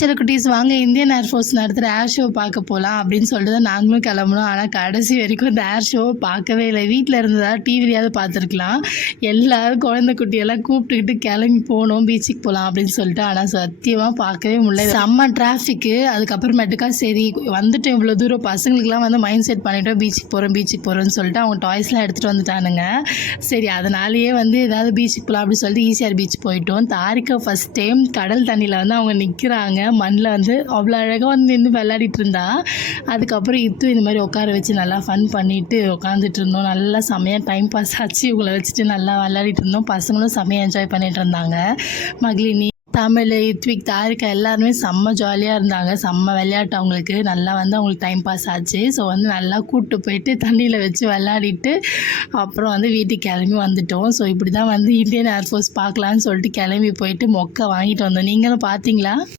சில குட்டீஸ் வாங்க இந்தியன் ஏர்ஃபோர்ஸ் நடத்துகிற ஏர் ஷோ பார்க்க போகலாம் அப்படின்னு சொல்லிட்டு தான் நாங்களும் கிளம்புனோம். ஆனால் கடைசி வரைக்கும் இந்த ஏர் ஷோ பார்க்கவே இல்லை. வீட்டில் இருந்ததா டிவிலையாவது பார்த்துருக்கலாம். எல்லோரும் குழந்தை குட்டியெல்லாம் கூப்பிட்டுக்கிட்டு கிளம்பி போனோம் பீச்சுக்கு போகலாம் அப்படின்னு சொல்லிட்டு. ஆனால் சத்தியமாக பார்க்கவே முடியல. செம்ம டிராஃபிக்கு. அதுக்கப்புறமேட்டுக்கா சரி வந்துட்டு இவ்வளோ தூரம் பசங்களுக்குலாம் வந்து மைண்ட் செட் பண்ணிவிட்டோம் பீச்சுக்கு போகிறோன்னு சொல்லிட்டு அவங்க டாய்ஸ்லாம் எடுத்துகிட்டு வந்துட்டானுங்க. சரி அதனாலேயே வந்து ஏதாவது பீச்சுக்கு போகலாம் அப்படின்னு சொல்லிட்டு ஈசிஆர் பீச் போயிட்டோம். தாரிக்கா ஃபஸ்ட் டைம் கடல் தண்ணியில் வந்து அவங்க நிற்கிறாங்க. மண்ணில் வந்து அவ்வளோ அழகாக வந்து நின்று விளையாடிட்டு இருந்தா. அதுக்கப்புறம் இந்த மாதிரி உட்கார வச்சு நல்லா ஃபன் பண்ணிட்டு உட்காந்துட்டு இருந்தோம். நல்லா செம்மையாக டைம் பாஸ் ஆச்சு. இவங்களை வச்சுட்டு நல்லா விளையாடிட்டு இருந்தோம். பசங்களும் செம்மையாக என்ஜாய் பண்ணிட்டு இருந்தாங்க. மகிழினி, தமிழ், இத்விக், தாரிகா எல்லாருமே செம்ம ஜாலியாக இருந்தாங்க. செம்ம விளையாட்டு அவங்களுக்கு நல்லா வந்து அவங்களுக்கு டைம் பாஸ் ஆச்சு. ஸோ வந்து நல்லா கூப்பிட்டு போயிட்டு தண்ணியில் வச்சு விளையாடிட்டு அப்புறம் வந்து வீட்டுக்கு கிளம்பி வந்துட்டோம். ஸோ இப்படி தான் வந்து இந்தியன் ஏர்ஃபோர்ஸ் பார்க்கலான்னு சொல்லிட்டு கிளம்பி போயிட்டு மொக்கை வாங்கிட்டு வந்தோம். நீங்களும் பார்த்தீங்களா?